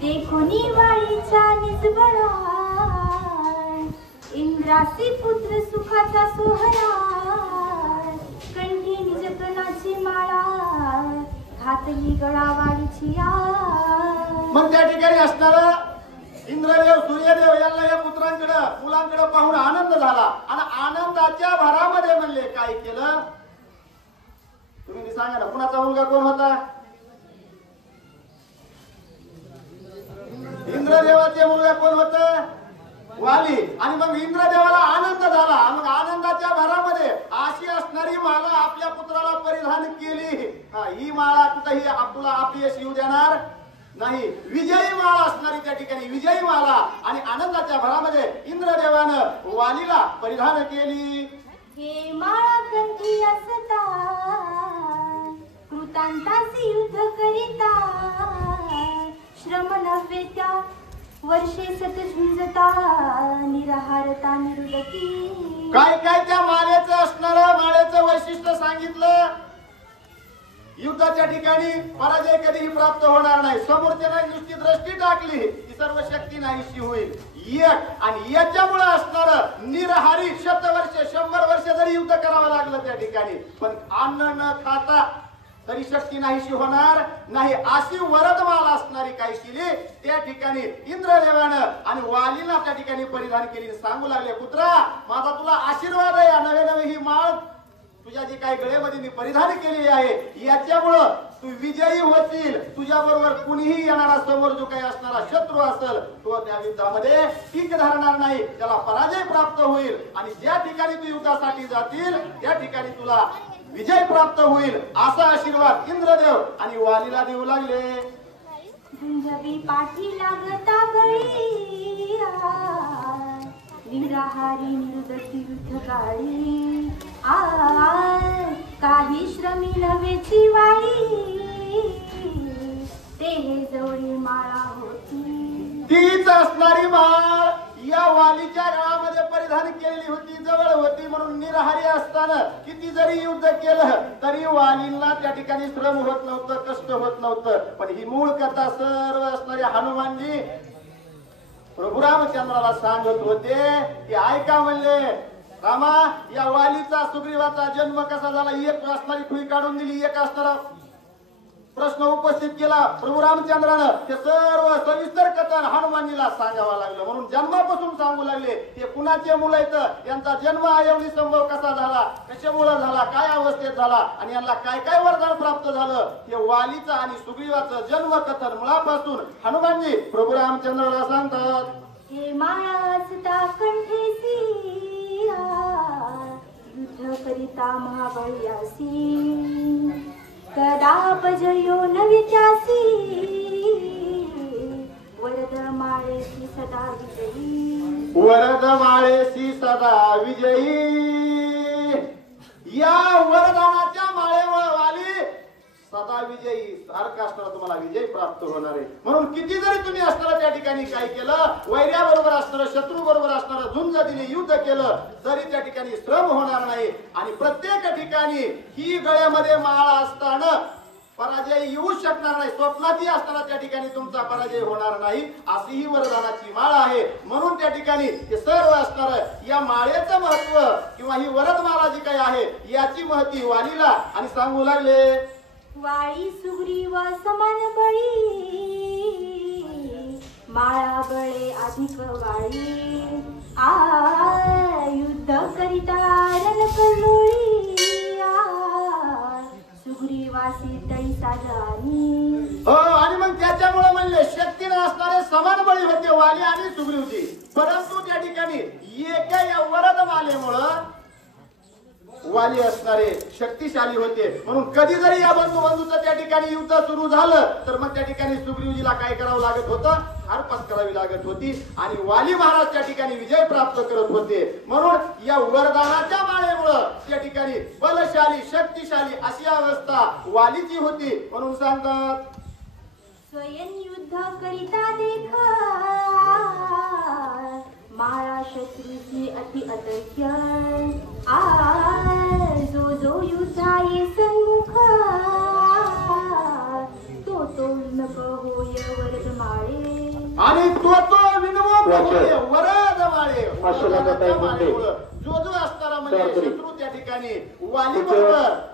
देखोनी वाळीचा निजबळा इंद्रासी पुत्र सुखाचा सोहळा कंठी निजतनाची माळा घातली गळा वाळीची मग त्या ठिकाणी असणारा इंद्रदेव सूर्यदेव यांना या पुत्रांकडे मुलांकडे पाहून आनंद झाला आणि आनंदाच्या भरामध्ये म्हणले काय केलं तुम्ही सांगा ना कुणाचा मुलगा कोण होता इंद्रदेवाचे मुलगा कोण होता वाली आणि मग इंद्रदेवाला आनंद झाला मग आनंदाच्या भरामध्ये अशी असणारी माला आपल्या पुत्राला परिधान केली ही माळा कुठेही तुला अपयश येऊ देणार नाही विजयी माळा असणारी त्या ठिकाणी विजयी माला आणि आनंदाच्या भरामध्ये इंद्रदेवानं वालीला परिधान केली हे माळा कंठी असता कृतांतासी युद्ध करिता श्रम नव्हे त्या वर्षे सत झुंजता निराहारता निरुदती काय काय त्या मालेचं असणारं माळेचं वैशिष्ट्य सांगितलं युद्धाच्या ठिकाणी पराजय कधीही प्राप्त होणार नाही समोरच्याने नुसती दृष्टी टाकली की सर्व शक्ती नाहीशी होईल एक आणि याच्यामुळे असणारं निरहारी शतवर्ष 100 वर्ष जरी युद्ध करावं लागलं त्या ठिकाणी पण अन्न न खाता तरी शक्ती नाहीशी होणार नाही अशी वरदमाला असणारी काय केली त्या ठिकाणी इंद्रदेवानं आणि वालीला त्या ठिकाणी परिधान केली सांगू लागले पुत्रा माझा तुला आशीर्वाद आहे नवे नवे ही माळ तुझ्या जी काही गळेमध्ये मी परिधान केलेली आहे याच्यामुळं तू विजयी होतील तुझ्या बरोबर कुणीही येणारा समोर जो काही असणारा शत्रू असेल तो त्या युद्धामध्ये टीक धरणार नाही त्याला पराजय प्राप्त होईल आणि ज्या ठिकाणी तू युद्धासाठी जातील त्या ठिकाणी तुला विजय प्राप्त होईल असा आशीर्वाद इंद्रदेव आणि वालीला देऊ लागले झुंजवी पाठी लागता बळी निराहारी निरुदती युद्ध काळी काही श्रमी नव्हेची वाळी ते जवळी माळा होती तीच असणारी माळ या वालीच्या गळामध्ये परिधान केलेली होती जवळ होती म्हणून निराहारी असताना किती जरी युद्ध केलं तरी वालीला त्या ठिकाणी श्रम होत नव्हतं कष्ट होत नव्हतं पण ही मूळ कथा सर्व असणारे हनुमानजी प्रभू रामचंद्राला सांगत होते की ऐका म्हणले रामा या वालीचा सुग्रीवाचा जन्म कसा झाला एक असणारी खुई काढून दिली एक असणारा प्रश्न उपस्थित केला प्रभू रामचंद्रानं ते सर्व सविस्तर कथन हनुमानजीला सांगावं लागलं म्हणून जन्मापासून सांगू लागले ते कुणाचे मुलं आहेत यांचा जन्म एवढी संभव कसा झाला कशामुळे झाला काय अवस्थेत झाला आणि यांना काय काय वरदान प्राप्त झालं हे वालीचं आणि सुग्रीवाचं जन्म कथन मुळापासून हनुमानजी प्रभू रामचंद्राला सांगतात हे माळा असता कंठेसी युद्ध करिता महाबळ्यासी कदापजयो न विचासी वरद माळेसी सदा विजयी वरद माळेसी सदा विजयी या वरदानाच्या माळेमुळे वाली सदा विजयी सारखा असताना तुम्हाला विजय प्राप्त होणार आहे म्हणून किती जरी तुम्ही असताना त्या ठिकाणी काय केलं वैर्याबरोबर असणारं शत्रू बरोबर असणारं झुंज दिली युद्ध केलं तरी त्या ठिकाणी श्रम होणार नाही आणि प्रत्येक ठिकाणी ही गळ्यामध्ये माळा असताना पराजय येऊ शकणार नाही स्वप्नातही असताना त्या ठिकाणी तुमचा पराजय होणार नाही अशी ही वरदानाची माळ आहे म्हणून त्या ठिकाणी हे सर्व असणार या माळेचं महत्व किंवा ही वरदमाला जी काही आहे याची महती वालीला आणि सांगू लागले वाळी सुग्रीव समान बळी माळा बळे अधिक वाळी युद्ध करिता रणकल्लोळी सुग्रीवासी तैसा जाणी हो आणि मग त्याच्यामुळे म्हणले शक्तीने असणारे समान बळी होते वाली आणि सुग्रीवजी परंतु त्या ठिकाणी एका या वरदमालेमुळे वाली असणारे शक्तिशाली होते म्हणून कधी जरी या बंधूचं त्या ठिकाणी युद्ध सुरू झालं तर मग त्या ठिकाणी सुग्रीवजीला काय करावं लागत होतं हारपात करावी लागत होती आणि वाली महाराज त्या ठिकाणी विजय प्राप्त करत होते म्हणून या वरदानाच्या माळेमुळे त्या ठिकाणी बलशाली शक्तिशाली अशी अवस्था वालीची होती म्हणून सांगतात स्वयं युद्ध करिता देखा माळा शत्रूची अति अतर्क्य जो जो युद्धा ये सन्मुख तो तो नक होय वरद माळे आणि तो विनवो वाचन. वरद माळे आशुला ताई मुंडे. जो असणारा म्हणजे चारपुरी. शत्रू त्या ठिकाणी वाली पुढचं बरोबर